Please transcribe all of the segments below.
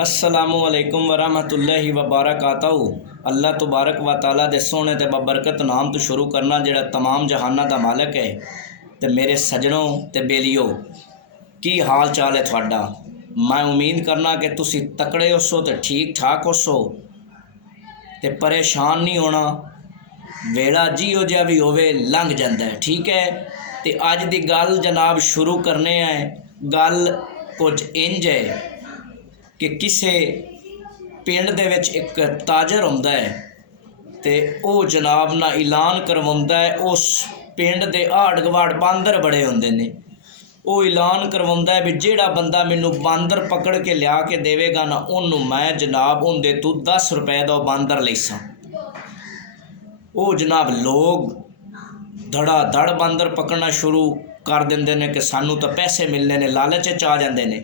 अस्सलामुअलैकुम वरहमतुल्लाहि वबरकातहू। अल्लाह तबारक व तआला दे सोहने ते बबरकत नाम तो शुरू करना जिहड़ा तमाम जहाना दा मालिक है। ते मेरे सजनों ते बेलियो, की हाल चाल है तुहाडा? मैं उम्मीद करना कि तुसी तकड़े होसो ते ठीक ठाक होसो ते परेशान नहीं होना। वेला जिहो जिहा भी होवे लंघ जांदा है, ठीक है। ते अज दी गल जनाब शुरू करने हैं। गल कुछ इंज है कि किसी पिंड दे विच एक ताजर हुंदा है ते ओ जनाब ना ऐलान करवाउंदा है। उस पिंड दे आड़ गवाड़ बांदर बड़े हुंदे ने। वो ऐलान करवाउंदा है भी जिहड़ा बंदा मैनू बांदर पकड़ के लिया के देवेगा ना उन्होंने मैं जनाब उनदे तू 10 रुपए का बांदर लैसा। वो जनाब लोग धड़ा धड़ बांदर पकड़ना शुरू कर देंदे ने कि सानू तो पैसे मिलने ने, लालच च आ जांदे ने।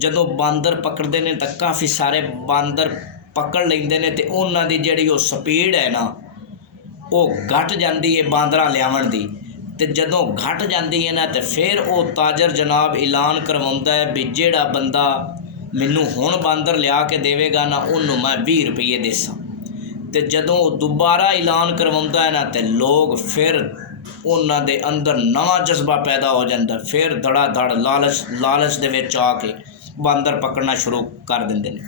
जदों बांदर पकड़ते हैं तो काफ़ी सारे बांदर पकड़ लेंदे ने ते उन्हां दी जिहड़ी वो स्पीड है ना वो घट जाती है बांदर लियावन दी। ते जदों घट जाती है ना तो फिर वो ताजर जनाब ऐलान करवाउंदा है भी जिहड़ा बंदा मैनू हुण बांदर लिया के देवेगा ना उन्होंने मैं 20 रुपये देसां। ते जदों दोबारा ऐलान करवाउंदा है ना तो लोग फिर उन्हां दे अंदर नवा जज्बा पैदा हो जाता। फिर धड़ा धड़ लालच दे विच आके बांदर पकड़ना शुरू कर देंदे ने।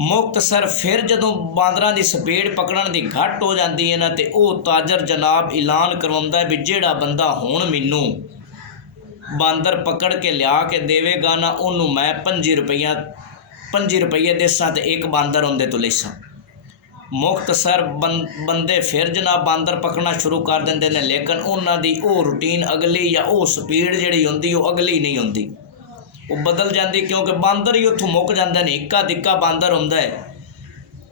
मुख्तसर फिर जदों बांदरां दी स्पीड पकड़न दी घट हो जाती है ना तो वो ताजर जनाब ऐलान करवाउंदा है भी जिहड़ा बंदा हुण मैनू बांदर पकड़ के लिया के देवेगा ना उन्होंने मैं 25 रुपये देसां ते एक बांदर उनदे तो लेसां। मुख्तसर बंदे फिर जनाब बांदर पकड़ना शुरू कर देंदे ने, लेकिन उन्हां दी वो रूटीन अगली या वो स्पीड जिहड़ी हुंदी वो अगली नहीं हुंदी, वो बदल जाती। क्योंकि बांदर ही उत्थों मुक जांदे ने। इक्का दिक्का बांदर हुंदा है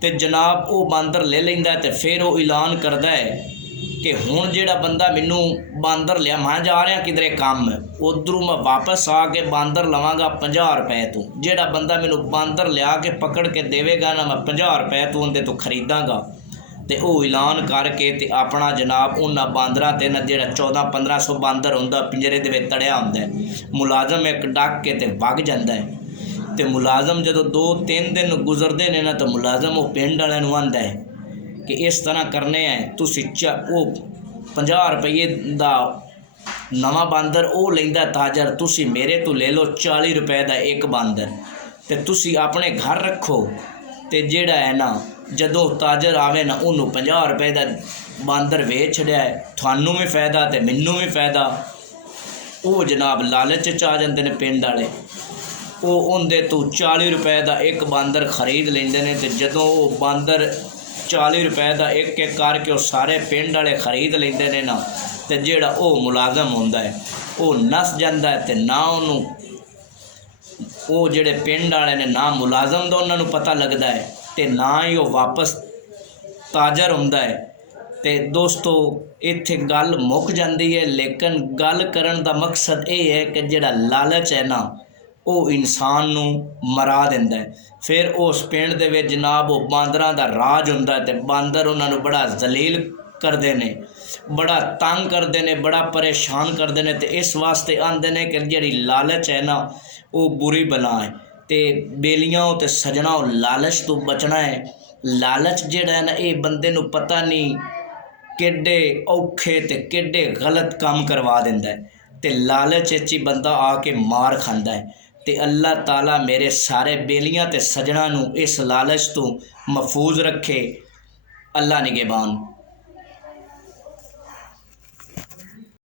ते जनाब वो बांदर ले लैंदा है ते फिर वो ऐलान करदा है कि हुण जिहड़ा बंदा मैनू बांदर लिया, मैं जा रहा किधरे काम, उधरों मैं वापस आके बांदर लवांगा 50 रुपए तो। जिहड़ा बंदा मैनू बांदर लिया के पकड़ के देवेगा ना मैं 50 रुपए तो उनदे तो खरीदांगा। ते वो ऐलान करके ते अपना जनाब उन्हां बांदरां ते ना जिहड़ा 1400-1500 बांदर हुंदा पिंजरे दे विच तड़िया हुंदा है, मुलाजम एक डक के ते वग जांदा है। ते मुलाजम जदों 2-3 दिन गुजरदे ने ना तो मुलाजम वो पिंड वालिआं नूं आंदा है कि इस तरह करने हैं, तुसीं वो 50 रुपये का नवा बांदर वो लैंदा ताजर, तुसीं मेरे तो ले लो 40 रुपए का एक बांदर ते तुसीं अपने घर रखो। ते जिहड़ा है ना जदों ताजर आवे ना उन्होंने 50 रुपए का बांदर वेच छड़िया है, थानू भी फायदा ते मैनू भी फायदा। वो जनाब लालच च आ जांदे ने पिंड वाले। वो उनदे तो 40 रुपए का एक बांदर खरीद लेंदे ने ते जदों वो बांदर 40 रुपए का एक एक करके वो सारे पिंड वाले खरीद लेंदे ने ना ते जिहड़ा वो मुलाजम हुंदा है वो नस जांदा है। ते ना उन्होंने वो जिहड़े पिंड वाले ने ना मुलाजम दा उन्हां नूं पता लगदा है ते ना ही वो वापस ताजर हुंदा है। ते दोस्तों इत्थे गल मुक जाती है, लेकिन गल करन दा मकसद ये है कि जिहड़ा लालच है ना वो इंसान नूं मरा दिंदा है। फिर उस पिंड दे विच जनाब वो बांदरां दा राज हुंदा है ते बांदर उन्हां नूं बड़ा जलील करदे ने, बड़ा तंग करदे ने, बड़ा परेशान करदे ने। ते इस वास्ते आंदे ने कि जिहड़ी लालच है ना वो बुरी बला है। ते बेलियां ते सजना लालच तो बचना है। लालच जिहड़ा है ना ये बंदे नूं पता नहीं किड्डे औखे ते किड्डे गलत काम करवा दिंदा है ते लालच च ही बंदा आके मार खांदा है। ते अल्लाह ताला मेरे सारे बेलियां ते सजना नूं इस लालच तो महफूज रखे। अल्लाह निगहबान।